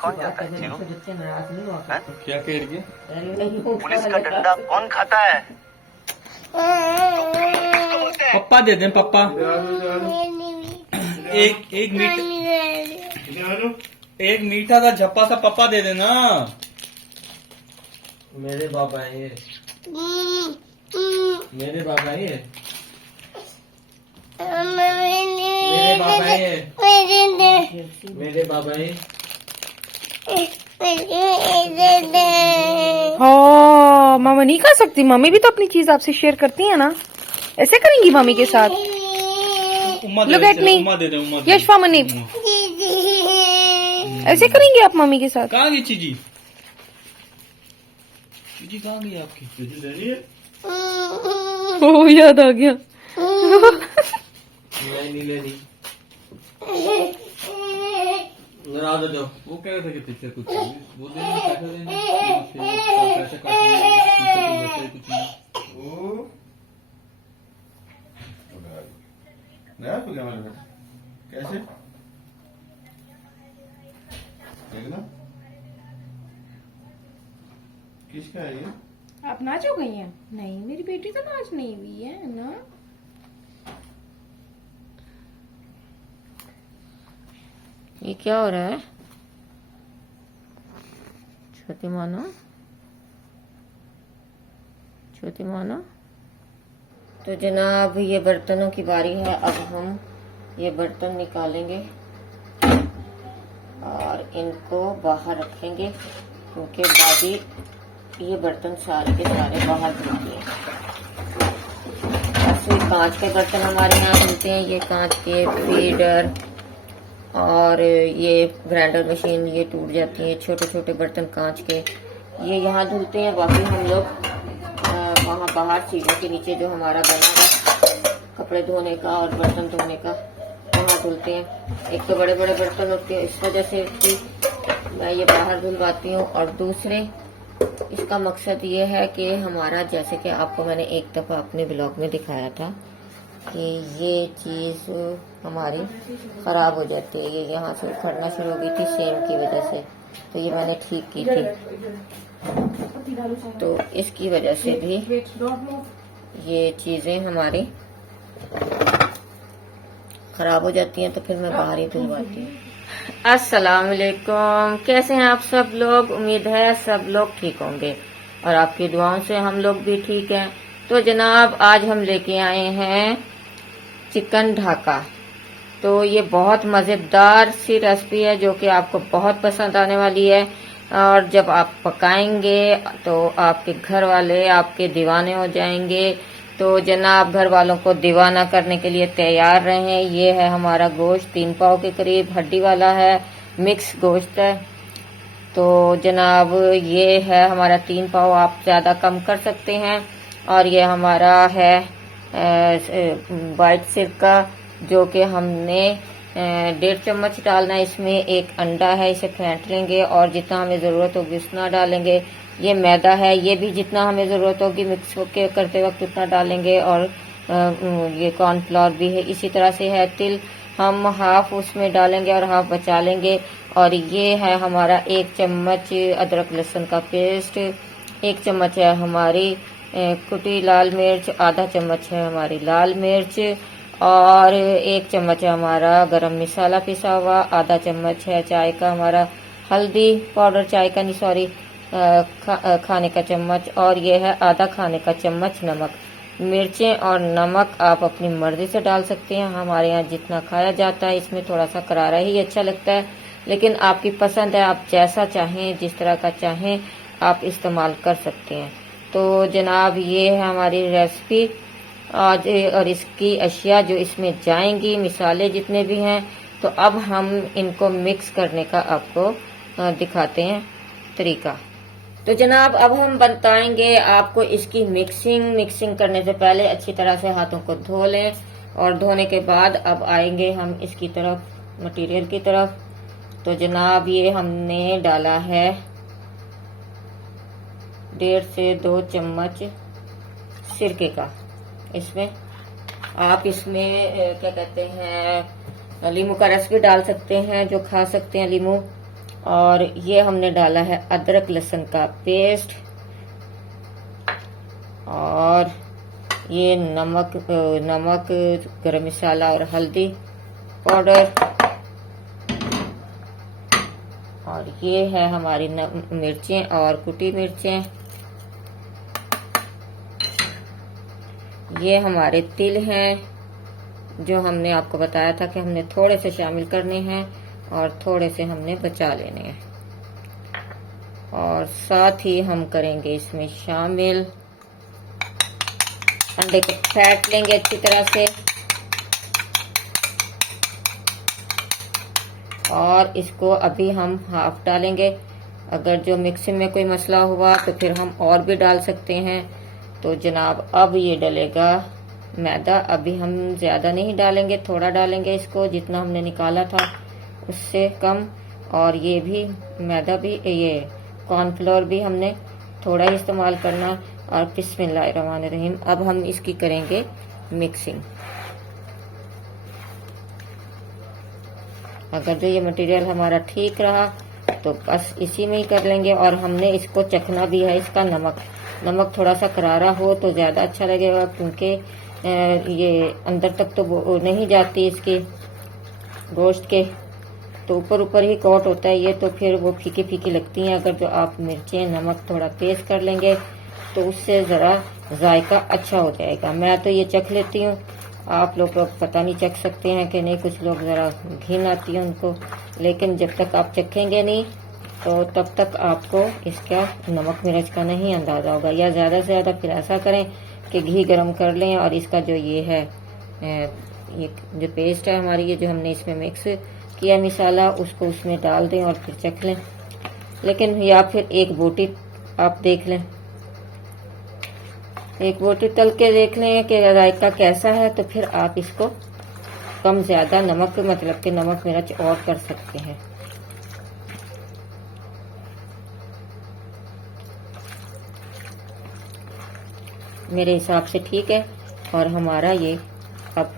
कौन जाता है चिरू? बच्चे नाराज नहीं हुआ करते। क्या कह रही है? पुलिस का डंडा कौन खाता है? पप्पा दे दें पप्पा। एक मीठा सा झप्पा सा पप्पा दे देना। मेरे बाबा है ये, मेरे बाबा है ये, मेरे बाबा है ये, मेरे बाबा है। हाँ मामा नहीं खा सकती, मम्मी भी तो अपनी चीज आपसे शेयर करती है ना, ऐसे करेंगी मम्मी के साथ। Look at me. उम्मा दे दे, उम्मा दे दे। यशफा मनी ऐसे करेंगे आप मम्मी के साथ? कहाँ गई चीजी? चीजी कहाँ गई आपकी? चीजी ले रही है? ओ याद आ गया। नहीं ले रही, नाराज हो जाओ। वो कह रहे थे कि पीछे कुछ वो देना, पैसे देना, पैसे काटने कुछ नहीं। नया पजामा लगा कैसे देखना किसका है ये? आप नाच हो गई हैं? नहीं मेरी बेटी तो नाच नहीं हुई है ना। ये क्या हो रहा है छोटी मानो, छोटी मानो? तो जनाब ये बर्तनों की बारी है। अब हम ये बर्तन निकालेंगे और इनको बाहर रखेंगे, क्योंकि दादी ये बर्तन सारे के सारे बाहर धुलती हैं। ऐसे कांच के बर्तन हमारे यहाँ मिलते हैं, ये कांच के फीडर और ये ग्राइंडर मशीन ये टूट जाती है। छोटे छोटे बर्तन कांच के ये यहाँ धुलते हैं। बाकी हम लोग वहाँ बाहर सीढ़ी के नीचे जो हमारा बना है कपड़े धोने का और बर्तन धोने का, वहाँ धुलते हैं। एक तो बड़े बड़े बर्तन होते हैं, इस वजह से कि मैं ये बाहर धुलवाती हूँ। और दूसरे इसका मकसद ये है कि हमारा, जैसे कि आपको मैंने एक दफ़ा अपने ब्लॉग में दिखाया था कि ये चीज़ हमारी ख़राब हो जाती है, ये यहाँ से उखड़ना शुरू हो गई थी सेम की वजह से, तो ये मैंने ठीक की थी। तो इसकी वजह से भी ये चीजें हमारी खराब हो जाती हैं, तो फिर मैं बाहर ही धुलवाती हूँ। अस्सलाम वालेकुम, कैसे हैं आप सब लोग? उम्मीद है सब लोग ठीक होंगे और आपकी दुआओं से हम लोग भी ठीक हैं। तो जनाब आज हम लेके आए हैं चिकन ढाका। तो ये बहुत मज़ेदार सी रेसिपी है जो कि आपको बहुत पसंद आने वाली है, और जब आप पकाएंगे तो आपके घर वाले आपके दीवाने हो जाएंगे। तो जनाब घर वालों को दीवाना करने के लिए तैयार रहें। ये है हमारा गोश्त, 3 पाव के करीब हड्डी वाला है, मिक्स गोश्त है। तो जनाब ये है हमारा 3 पाव, आप ज़्यादा कम कर सकते हैं। और ये हमारा है वाइट सिरका जो कि हमने 1.5 चम्मच डालना है। इसमें एक अंडा है, इसे फेंट लेंगे और जितना हमें ज़रूरत होगी उतना डालेंगे। ये मैदा है, ये भी जितना हमें ज़रूरत होगी मिक्स करते वक्त उतना डालेंगे। और ये कॉर्नफ्लोर भी है, इसी तरह से है। तिल हम हाफ उसमें डालेंगे और हाफ बचा लेंगे। और ये है हमारा 1 चम्मच अदरक लहसुन का पेस्ट, 1 चम्मच है हमारी कुटी लाल मिर्च, आधा चम्मच है हमारी लाल मिर्च, और 1 चम्मच है हमारा गरम मसाला पिसा हुआ, आधा चम्मच है चाय का हमारा हल्दी पाउडर, चाय का नहीं सॉरी खाने का चम्मच, और ये है आधा खाने का चम्मच नमक। मिर्चें और नमक आप अपनी मर्जी से डाल सकते हैं, हमारे यहाँ जितना खाया जाता है इसमें थोड़ा सा करारा ही अच्छा लगता है, लेकिन आपकी पसंद है, आप जैसा चाहें जिस तरह का चाहें आप इस्तेमाल कर सकते हैं। तो जनाब ये है हमारी रेसिपी आज, और इसकी अशिया जो इसमें जाएंगी, मिसाले जितने भी हैं। तो अब हम इनको मिक्स करने का आपको दिखाते हैं तरीका। तो जनाब अब हम बताएंगे आपको इसकी मिक्सिंग करने से पहले अच्छी तरह से हाथों को धो लें, और धोने के बाद अब आएंगे हम इसकी तरफ, मटेरियल की तरफ। तो जनाब ये हमने डाला है 1.5 से 2 चम्मच सिरके का। इसमें आप इसमें क्या कहते हैं लीमू का रस भी डाल सकते हैं, जो खा सकते हैं लीमू, और ये हमने डाला है अदरक लहसुन का पेस्ट, और ये नमक गरम मसाला और हल्दी पाउडर, और ये है हमारी मिर्चें और कुटी मिर्चें। ये हमारे तिल हैं जो हमने आपको बताया था कि हमने थोड़े से शामिल करने हैं और थोड़े से हमने बचा लेने हैं। और साथ ही हम करेंगे इसमें शामिल अंडे को फेंट लेंगे अच्छी तरह से, और इसको अभी हम हाफ डालेंगे। अगर जो मिक्सिंग में कोई मसला हुआ तो फिर हम और भी डाल सकते हैं। तो जनाब अब ये डलेगा मैदा। अभी हम ज्यादा नहीं डालेंगे, थोड़ा डालेंगे इसको, जितना हमने निकाला था उससे कम। और ये भी मैदा भी, ये कॉर्नफ्लोर भी हमने थोड़ा ही इस्तेमाल करना। और बिस्मिल्लाहिर्रहमानिर्रहीम अब हम इसकी करेंगे मिक्सिंग। अगर जो ये मटेरियल हमारा ठीक रहा तो बस इसी में ही कर लेंगे। और हमने इसको चखना भी है, इसका नमक थोड़ा सा करारा हो तो ज्यादा अच्छा लगेगा, क्योंकि ये अंदर तक तो नहीं जाती इसके गोश्त के, तो ऊपर ऊपर ही कोट होता है ये, तो फिर वो फीकी फीकी लगती हैं। अगर जो आप मिर्चें नमक थोड़ा तेज कर लेंगे तो उससे जरा जायका अच्छा हो जाएगा। मैं तो ये चख लेती हूँ, आप लोग पता नहीं चख सकते हैं कि नहीं, कुछ लोग जरा घिन आती है उनको, लेकिन जब तक आप चखेंगे नहीं तो तब तक आपको इसका नमक मिर्च का नहीं अंदाजा होगा। या ज्यादा से ज्यादा फिर ऐसा करें कि घी गरम कर लें और इसका जो ये है, ये जो पेस्ट है हमारी, ये जो हमने इसमें मिक्स किया मसाला, उसको उसमें डाल दें और फिर चख लें। लेकिन या फिर एक बोटी आप देख लें, एक बोटी तल के देख लें कि जायका कैसा है, तो फिर आप इसको कम ज्यादा नमक मतलब कि नमक मिर्च और कर सकते हैं। मेरे हिसाब से ठीक है। और हमारा ये अब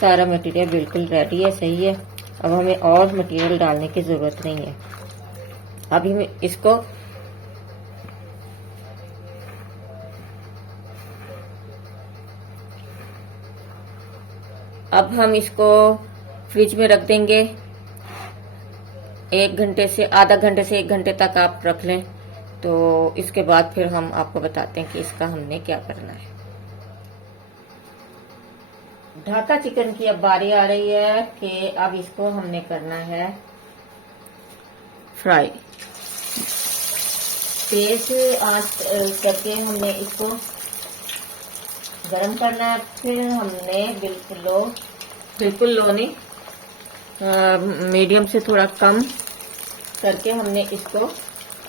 सारा मटेरियल बिल्कुल रेडी है, सही है। अब हमें और मटेरियल डालने की जरूरत नहीं है। अभी मैं इसको अब हम इसको फ्रिज में रख देंगे। 1 घंटे से आधा घंटे से 1 घंटे तक आप रख लें, तो इसके बाद फिर हम आपको बताते हैं कि इसका हमने क्या करना है। ढाका चिकन की अब बारी आ रही है कि अब इसको हमने करना है फ्राई। तेज आंच करके हमने इसको गरम करना है। फिर हमने बिल्कुल लो नहीं, मीडियम से थोड़ा कम करके हमने इसको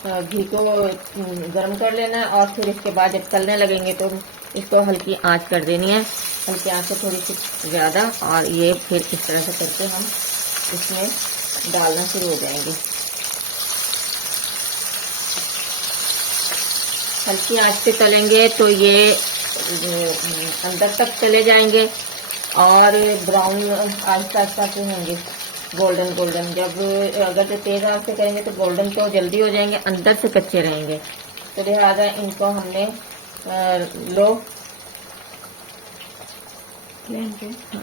घी को गरम कर लेना है। और फिर इसके बाद जब तलने लगेंगे तो इसको हल्की आंच कर देनी है, हल्की आंच से थोड़ी सी ज्यादा। और ये फिर इस तरह से करके हम इसमें डालना शुरू हो जाएंगे। हल्की आंच पे तलेंगे तो ये अंदर तक चले जाएंगे और ब्राउन आहिस्ता आहिस्ता से होंगे, गोल्डन। जब अगर जो तेज आंच से करेंगे तो गोल्डन तो जल्दी हो जाएंगे, अंदर से कच्चे रहेंगे। तो लिहाजा इनको हमने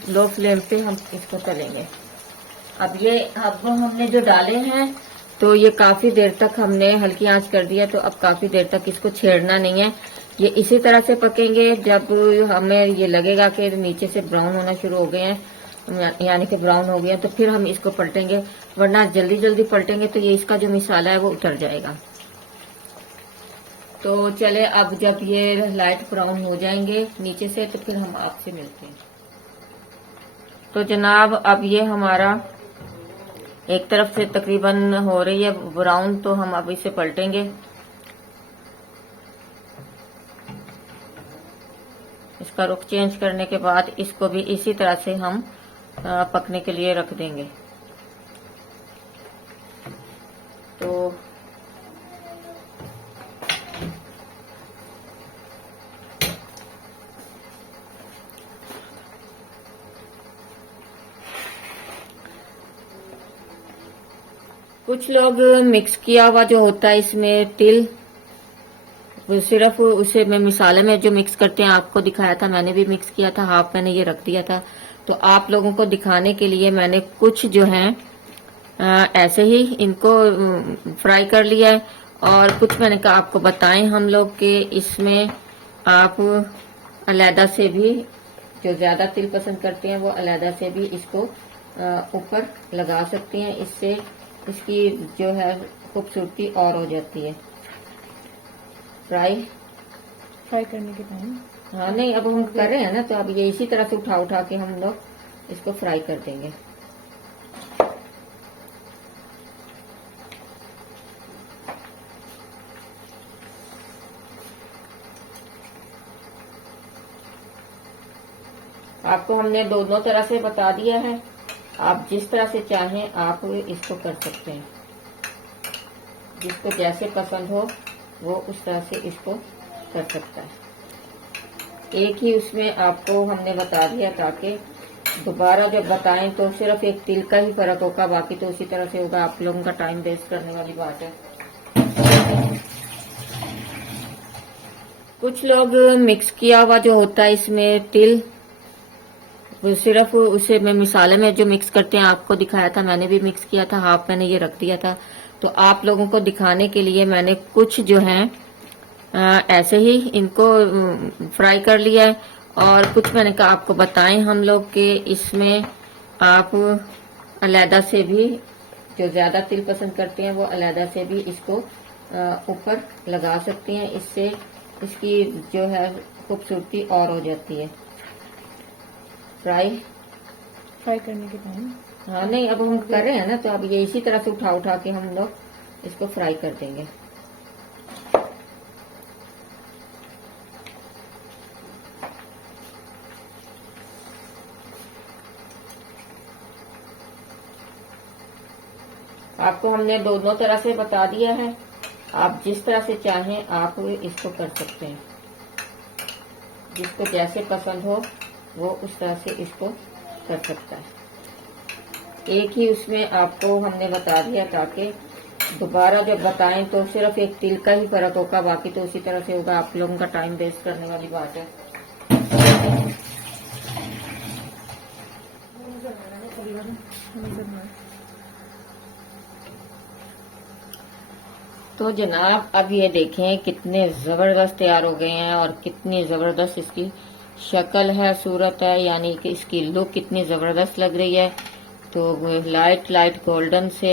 लो फ्लेम पे हम इसको तलेंगे। अब हमने जो डाले हैं तो ये काफी देर तक हमने हल्की आंच कर दिया, तो अब काफी देर तक इसको छेड़ना नहीं है। ये इसी तरह से पकेंगे। जब हमें ये लगेगा कि नीचे से ब्राउन होना शुरू हो गए हैं, यानी कि ब्राउन हो गया, तो फिर हम इसको पलटेंगे, वरना जल्दी पलटेंगे तो ये इसका जो मसाला है वो उतर जाएगा। तो चले अब जब ये लाइट ब्राउन हो जाएंगे नीचे से तो फिर हम आपसे मिलते हैं। तो जनाब अब ये हमारा एक तरफ से तकरीबन हो रही है ब्राउन, तो हम अब इसे पलटेंगे। इसका रुख चेंज करने के बाद इसको भी इसी तरह से हम पकने के लिए रख देंगे। तो कुछ लोग मिक्स किया हुआ जो होता है इसमें तिल, वो सिर्फ उसे मैं मिसाले में जो मिक्स करते हैं आपको दिखाया था, मैंने भी मिक्स किया था, हाफ मैंने ये रख दिया था। तो आप लोगों को दिखाने के लिए मैंने कुछ जो है ऐसे ही इनको फ्राई कर लिया है, और कुछ मैंने कहा आपको बताएं हम लोग कि इसमें आप अलहदा से भी, जो ज्यादा तिल पसंद करते हैं वो अलहदा से भी इसको ऊपर लगा सकते हैं। इससे इसकी जो है खूबसूरती और हो जाती है। फ्राई करने के टाइम हाँ नहीं, अब हम कर रहे हैं ना, तो अब ये इसी तरह से उठा उठा के हम लोग इसको फ्राई कर देंगे। आपको हमने दोनों तरह से बता दिया है, आप जिस तरह से चाहें आप इसको कर सकते हैं। जिसको जैसे पसंद हो वो उस तरह से इसको कर सकता है। एक ही उसमें आपको हमने बता दिया, ताकि दोबारा जब बताएं तो सिर्फ एक तिल का ही फर्क होगा, बाकी तो उसी तरह से होगा। आप लोगों का टाइम वेस्ट करने वाली बात है। कुछ लोग मिक्स किया हुआ जो होता है इसमें तिल, वो सिर्फ उसे मैं मिसाले में जो मिक्स करते हैं आपको दिखाया था, मैंने भी मिक्स किया था, हाफ मैंने ये रख दिया था। तो आप लोगों को दिखाने के लिए मैंने कुछ जो है ऐसे ही इनको फ्राई कर लिया है, और कुछ मैंने कहा आपको बताएं हम लोग कि इसमें आप अलहदा से भी, जो ज्यादा तिल पसंद करते हैं वो अलहदा से भी इसको ऊपर लगा सकते हैं। इससे इसकी जो है खूबसूरती और हो जाती है। फ्राई करने के टाइम हाँ नहीं, अब हम कर रहे हैं ना, तो अब ये इसी तरह से उठा उठा के हम लोग इसको फ्राई कर देंगे। आपको हमने दोनों तरह से बता दिया है, आप जिस तरह से चाहें आप इसको कर सकते हैं। जिसको जैसे पसंद हो वो उस तरह से इसको कर सकता है। एक ही उसमें आपको हमने बता दिया, ताकि दोबारा जब बताएं तो सिर्फ एक तिल का ही फर्क होगा, बाकी तो उसी तरह से होगा। आप लोगों का टाइम वेस्ट करने वाली बात है। तो जनाब अब ये देखें कितने जबरदस्त तैयार हो गए हैं, और कितनी जबरदस्त इसकी शक्ल है, सूरत है, यानी कि इसकी लुक कितनी जबरदस्त लग रही है। तो लाइट लाइट गोल्डन से,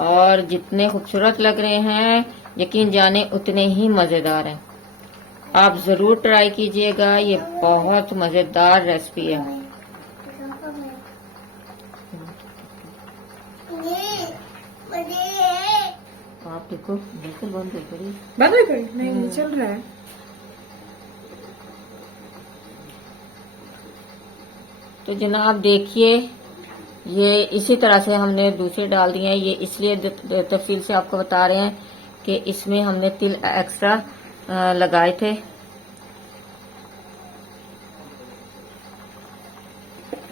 और जितने खूबसूरत लग रहे हैं यकीन जाने उतने ही मजेदार हैं। आप जरूर ट्राई कीजिएगा, ये बहुत मजेदार रेसिपी है। आप देखो बिल्कुल बंद कर करिए, नहीं चल रहा है। तो जनाब देखिए, ये इसी तरह से हमने दूसरे डाल दिए हैं। ये इसलिए तफसील से आपको बता रहे हैं कि इसमें हमने तिल एक्स्ट्रा लगाए थे।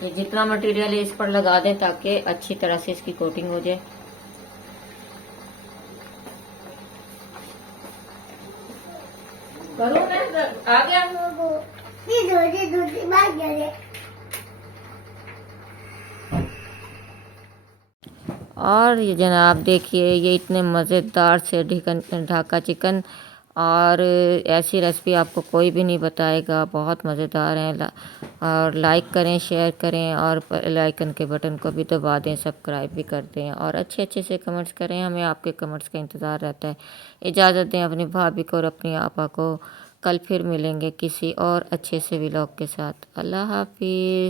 ये जितना मटेरियल है इस पर लगा दें ताकि अच्छी तरह से इसकी कोटिंग हो जाए। करो ना, आ गया। और ये जनाब देखिए, ये इतने मज़ेदार से ढाका चिकन, और ऐसी रेसिपी आपको कोई भी नहीं बताएगा। बहुत मज़ेदार है। और लाइक करें, शेयर करें, और बेल आइकन के बटन को भी दबा दें, सब्सक्राइब भी कर दें, और अच्छे अच्छे से कमेंट्स करें। हमें आपके कमेंट्स का इंतज़ार रहता है। इजाज़त दें अपनी भाभी को और अपनी आपा को। कल फिर मिलेंगे किसी और अच्छे से व्लॉग के साथ। अल्लाह हाफिज़।